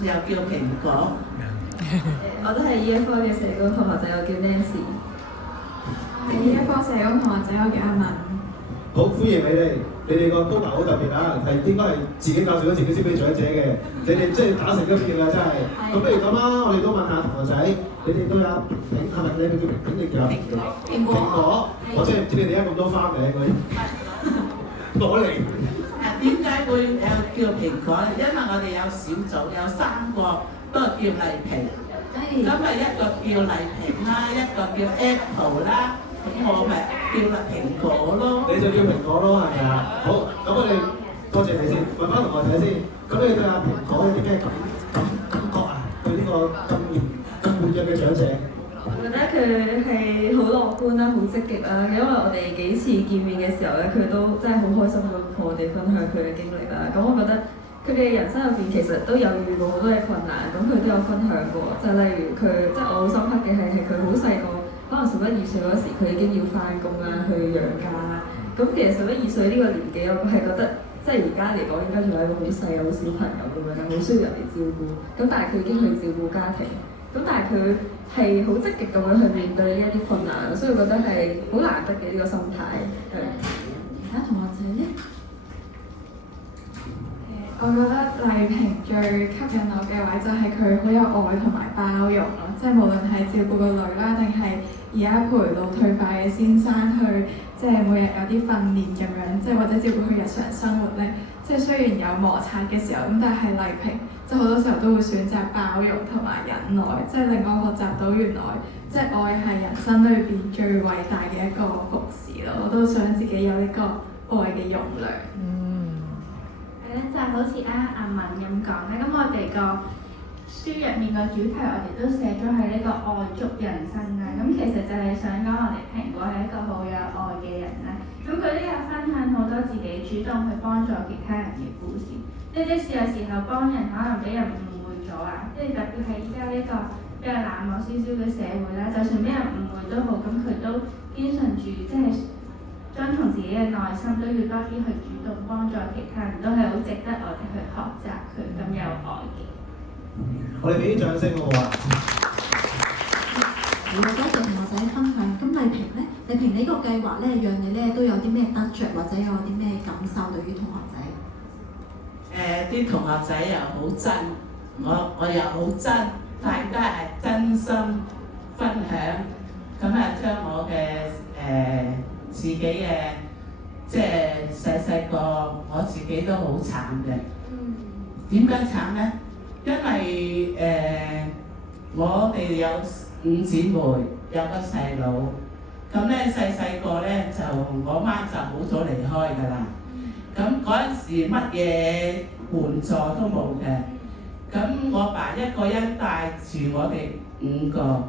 又叫蘋果。我都係 E.F. 科嘅社工同學仔，我叫 Nancy。係 E.F. 社工同學仔，我叫阿文。好，歡迎你哋，你哋個工棚好特別啊，係應該係自己教自己先俾長者嘅，你哋即係打成一片啊，真係。咁不如咁啦，我哋都問下同學仔，你哋都有係咪你哋叫蘋你叫蘋果？我真係唔知你哋而家咁多花名嗰啲攞嚟。點解會有叫蘋果？因為我哋有小組，有3個都係叫麗萍。咁啊一個叫麗萍啦，一個叫 Apple 啦，咁我咪叫啦蘋果咯。你就叫蘋果咯，係咪啊？好，咁我哋多謝你先，問翻同學仔先。咁你對阿蘋果有啲咩感覺啊？對呢個咁活躍嘅長者？我覺得佢係好樂觀啦，好積極啦。因為我哋幾次見面嘅時候咧，佢都真係好開心咁同我哋分享佢嘅經歷啦。咁我覺得佢嘅人生入邊其實都有遇過好多嘅困難，咁佢都有分享過。就例如佢，即係我好深刻嘅係佢好細個，可能11、12歲嗰時，佢已經要翻工啦，去養家啦。咁其實11、12歲呢個年紀，我係覺得即係而家嚟講應該仲係一個好細嘅好小朋友咁樣啦，好需要人哋照顧。咁但係佢已經去照顧家庭。咁但係佢係好積極咁樣去面對呢一啲困難，所以我覺得係好難得嘅呢個心態。其他同學仔咧？我覺得麗萍最吸引我嘅位就係佢好有愛同埋包容咯，即係無論係照顧個女啦，定係而家陪腦退化嘅先生去，即係每日有啲訓練咁樣，即係或者照顧佢日常生活咧。即係雖然有摩擦嘅時候，咁但係麗萍即係好多時候都會選擇包容同埋忍耐，即係令我學習到原來即係愛係人生裏邊最偉大嘅一個服侍咯。我都想自己有呢個愛嘅容量。就係好似阿文咁講咧，咁我哋個書入面個主題我哋都寫咗係呢個愛足人生啦。咁其實就係想講我哋蘋果係一個好有愛嘅人啦。咁佢都有分享好多自己主動去幫助其他人嘅故事。即係即使有時候幫人可能俾人誤會咗啊，即係特別係依家呢個比較冷漠少少嘅社會啦，就算俾人誤會都好，咁佢都堅信住即係遵從自己嘅內心，都要多啲去主動幫助其他人，都係好值得我哋去學習佢咁有愛嘅。我哋俾啲掌聲好唔好啊？好，多謝同學仔分享。咁麗萍咧，麗萍你個計劃咧，讓你咧都有啲咩得着，或者有啲咩感受對於同學仔？啲同學仔又好真，我又好真，大家係真心分享，咁啊將我嘅自己嘅即係細個，我自己都好慘嘅。點解慘咧？因為我哋有5姊妹，有個細佬，咁咧細個咧就我媽就好早離開㗎啦。咁嗰陣時乜嘢援助都冇嘅，咁我爸一個人帶住我哋5個。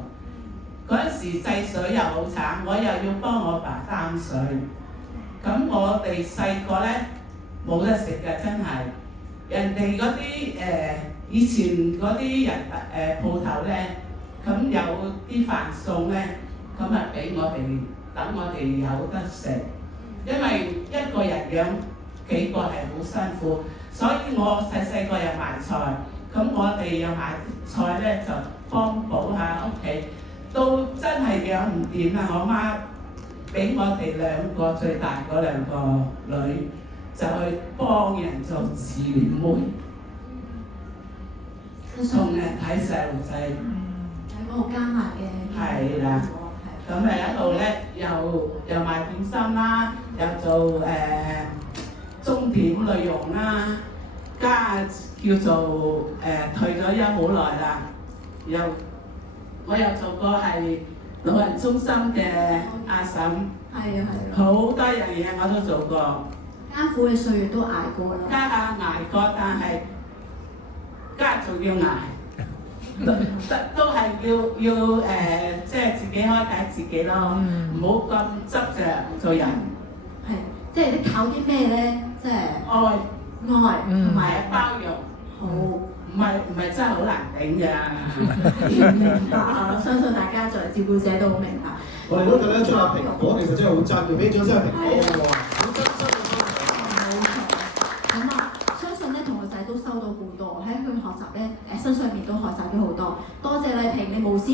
嗰陣時制水又好慘，我又要幫我爸擔水。咁我哋細個咧冇得食嘅，真係。人哋嗰啲以前嗰啲人鋪頭咧，咁有啲飯餸咧，咁啊俾我哋等我哋有得食。因為一個人養幾個係好辛苦，所以我細個又賣菜，咁我哋又賣菜咧就幫補下屋企。到真係養唔掂啦，我媽俾我哋2個最大嗰2個女就去幫人做慈憐妹，同人睇細路仔。係一個好艱難嘅。係啦，咁一路咧又賣點心啦，又做鐘點內容啦，家叫做退咗休好耐啦，我又做過係老人中心嘅阿嬸，好多樣嘢我都做過。艱苦嘅歲月都捱過啦。捱過，但係家仲要捱，都係要即係自己開解自己咯，唔好咁執着做人。係，即係你靠啲咩咧？即係愛同埋包容。好。唔係真係好難頂㗎。明白啊！相信大家作為照顧者都好明白。我哋都覺得將阿蘋果其實真係好真嘅，俾掌聲阿蘋果喎，好真心嘅分享。冇錯。咁啊，相信咧同學仔都收到好多喺佢學習咧身上面都學習咗好多。多謝麗萍，你無私